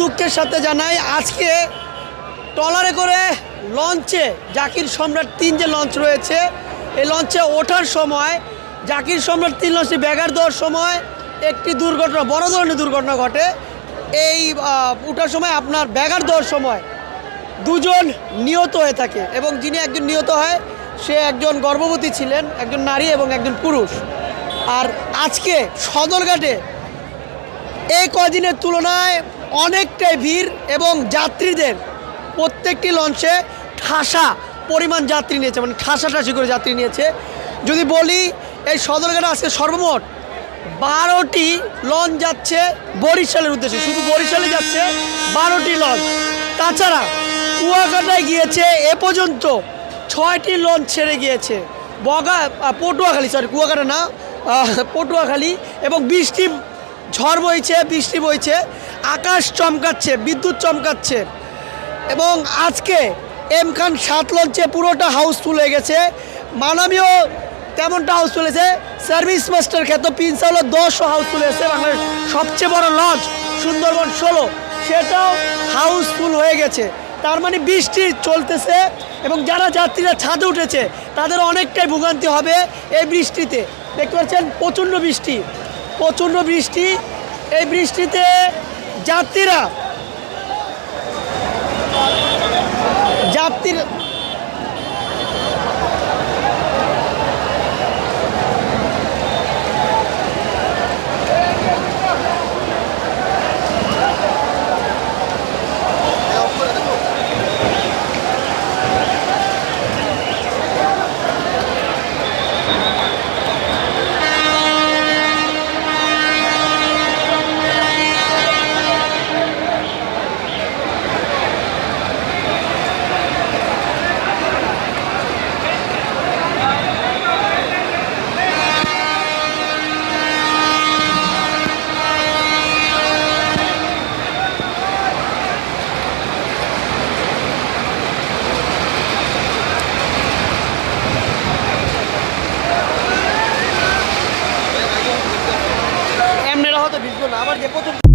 দুঃখের সাথে জানাই আজকে ট্রলারে করে লঞ্চে জাকির সম্রাট ৩ যে লঞ্চ রয়েছে এই লঞ্চে ওঠার সময় জাকির সম্রাট ৩ লঞ্চে ব্যাঘাত দেওয়ার সময় একটি দুর্ঘটনা, বড় ধরনের দুর্ঘটনা ঘটে। এই ওঠার সময় আপনার ব্যাঘাত দেওয়ার সময় দুজন নিহত হয়ে থাকে এবং যিনি একজন নিহত হয় সে একজন গর্ভবতী ছিলেন, একজন নারী এবং একজন পুরুষ। আর আজকে সদরঘাটে এই কদিনের তুলনায় অনেকটাই ভিড় এবং যাত্রীদের প্রত্যেকটি লঞ্চে ঠাসা পরিমাণ যাত্রী নিয়েছে, মানে ঠাসাঠাসি করে যাত্রী নিয়েছে। যদি বলি এই সদরঘাটে আজকে সর্বমোট 12টি লঞ্চ যাচ্ছে বরিশালের উদ্দেশ্যে, শুধু বরিশালে যাচ্ছে 12টি লঞ্চ। তাছাড়া কুয়াকাটায় গিয়েছে এ পর্যন্ত 6টি লঞ্চ ছেড়ে গিয়েছে পটুয়াখালী, কুয়াকাটা না, পটুয়াখালী। এবং বৃষ্টি ঝড় বইছে, বৃষ্টি বইছে, আকাশ চমকাচ্ছে, বিদ্যুৎ চমকাচ্ছে। এবং আজকে এম খান 7 লঞ্চে পুরোটা হাউসফুল হয়ে গেছে। মানবীয় তেমনটা হাউসফুল হয়েছে। সার্ভিস মাস্টার খ্যাত প্রিন্স হলো 10ও হাউসফুল হয়েছে। বাংলাদেশের সবচেয়ে বড় লঞ্চ সুন্দরবন 16 সেটাও হাউসফুল হয়ে গেছে। তার মানে বৃষ্টি চলতেছে এবং যারা যাত্রীরা ছাদে উঠেছে তাদের অনেকটাই ভোগান্তি হবে এই বৃষ্টিতে। দেখতে পাচ্ছেন প্রচণ্ড বৃষ্টি, প্রচণ্ড বৃষ্টি। এই বৃষ্টিতে যাত্রীরা এমনি হয়তো ভিজবো না, আবার যে প্রথম